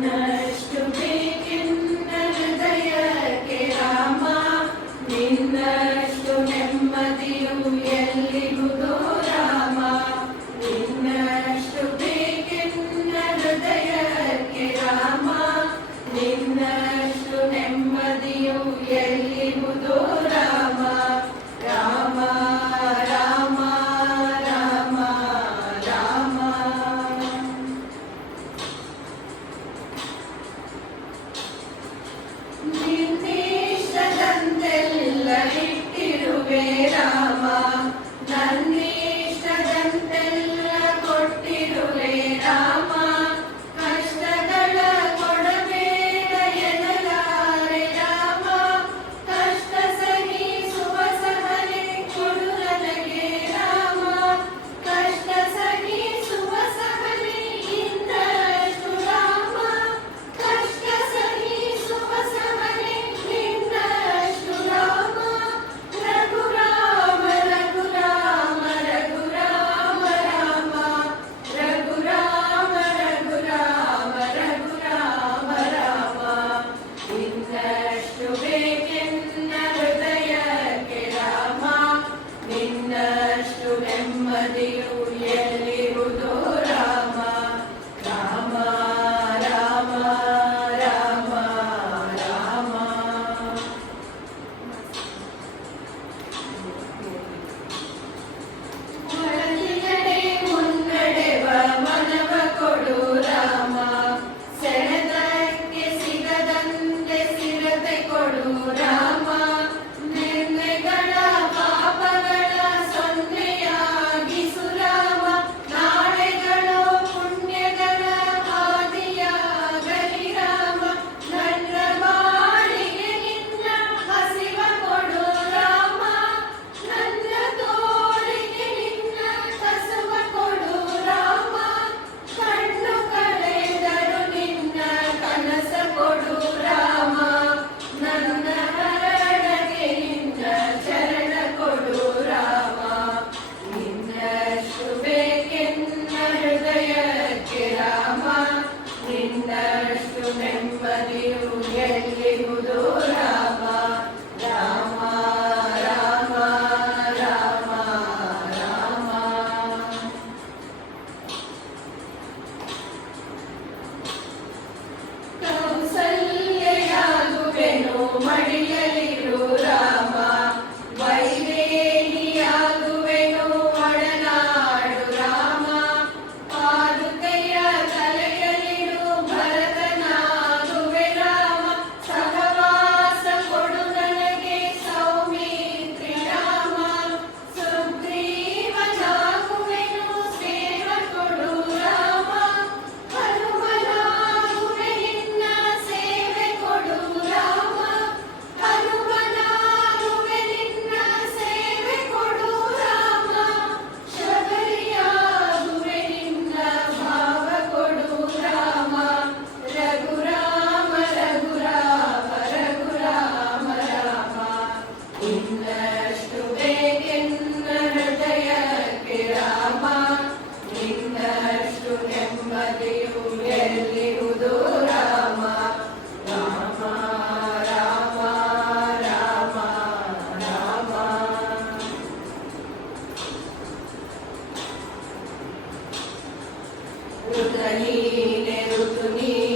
ನಿನ್ನಷ್ಟು ಬೇಕೆನ್ನ ಹೃದಯಕ್ಕೆ ರಾಮ, ನಿನ್ನಷ್ಟು ನೆಮ್ಮದಿಯು ಎಲ್ಲಿರುವುದೋ ರಾಮ. ನಿನ್ನಷ್ಟು ಬೇಕೆನ್ನ ಹೃದಯಕ್ಕೆ ರಾಮ, ನಿನ್ನಷ್ಟು ನೆಮ್ಮದಿಯು ಎಲ್ಲಿರುವುದೋ ರಾಮ. ರಾಮ ರಾಮ ರಾಮ ರಾಮ. ನಿನ್ನಿಷ್ಟದಂತೆಲ್ಲ ಇಟ್ಟಿರುವೆ ರಾಮ, ನನ್ನಿಷ್ಟದಂತೆಲ್ಲ ಕೊಟ್ಟಿರುವೆ ರಾಮ. ಕಷ್ಟಗಳ ಕೊಡಬೇಡ ಎನ್ನಲಾರೆ ರಾಮ, ಕಷ್ಟ ಸಹಿಸುವ ಸಹನೆ ಕೊಡು ನನಗೆ ರಾಮ. ಕಷ್ಟ ಸಹಿಸುವ ಸಹನೆ ಇನ್ನಷ್ಟು ರಾಮ, ಕಷ್ಟ ಸಹಿಸುವ ಸಹನೆ ಇನ್ನಷ್ಟು ರಾಮ. ರಘುರಾಮ ರಘುರಾಮ ರಘುರಾಮ ರಾಮ, ರಘುರಾಮ ರಘುರಾಮ ರಘುರಾಮ ರಾಮ. ನಿನ್ನಷ್ಟು ಬೇಕೆನ್ನ ಹೃದಯಕ್ಕೆ ರಾಮ, ನಿನ್ನಷ್ಟು ನೆಮ್ಮದಿಯು ಎಲ್ಲಿರುವುದೋ ರಾಮ. ರಾಮ ರಾಮ ರಾಮ ರಾಮ. ಒಳಗಿನಡೆ ಮುನ್ನಡೆವ ಮನವ ಕೊಡು ರಾಮ, ಸೆಳೆದಕ್ಕೆ ಸಿಗದಂತೆ ಸಿರತೆ ಕೊಡು ರಾಮ. ನಿನ್ನೆಗಳ ಪಾಪಗಳ ಸೊನ್ನೆಯಾಗಿಸು ರಾಮ, ನಾಳೆಗಳು ಪುಣ್ಯಗಳ ಹಾದಿಯಾಗಲಿ ರಾಮ. ನನ್ನ ಬಾಳಿಗೆ ನಿನ್ನ ಹಸಿವ ಕೊಡು ರಾಮ, ನನ್ನ ತೋಳಿಗೆ ನಿನ್ನ ಕಸುವ ಕೊಡು ರಾಮ. ಕಣ್ಣು ಕಳೆದರು ನಿನ್ನ ಕನಸ ಕೊಡು ರಾಮ, ನನ್ನ ಹರಡಗೆ ನಿನ್ನ ಚರಣ ಕೊಡು ರಾಮ. ನಿನ್ನಷ್ಟು ಬೇಕೆನ್ನ ಹೃದಯಕ್ಕೆ ರಾಮ, ನಿನ್ನಷ್ಟು ನೆಮ್ಮದಿಯು ಎಲ್ಲಿರುವುದೋ ರಾಮ. ರಾಮ ರಾಮ ರಾಮ ರಾಮ. ಕೌಸಲ್ಯೆಯಾಗುವೆನು ಮಡಿಯಲಿರು ರಾಮ, ವೈದೇಹಿಯಾಗುವೆನು ಒಡನಾಡು ರಾಮ. ಪಾದುಕೆಯ ತಲೆಯಲಿಡು ಭರತನಾಗುವೆ ರಾಮ, ಸಹವಾಸ ಕೊಡು ನನಗೆ ಸೌಮಿತ್ರಿ ರಾಮ. ಸುಗ್ರೀವನಾಗುವೆನು ಸೇವ ಕೊಡು ರಾಮ, ಹನುಮನಾಗುವೆ ನಿನ್ನ ಸೇವೆ ಕೊಡು ರಾಮ. ಹನುಮನಾಗುವೆ ನಿನ್ನ ಸೇವೆ ಕೊಡು ರಾಮ, ಶಬರಿಯಾಗುವೆ ನಿನ್ನ ಭಾವ ಕೊಡು ರಾಮ. ರಘುರಾಮ ರಘುರಾಮ ರಘುರಾಮ ರಾಮ. ನಿನ್ನಷ್ಟು ಬೇಕೆನ್ನ ಹೃದಯಕ್ಕೆ ರಾಮ, ನಿನ್ನಷ್ಟು ನೆಮ್ಮದಿಯು ಎಲ್ಲಿರುವುದೋ ರಾಮ. ರಾಮ ರಾಮ ರಾಮ ರಾಮ. ಋತು ನೀನೆ ಋತು ನೀನೆ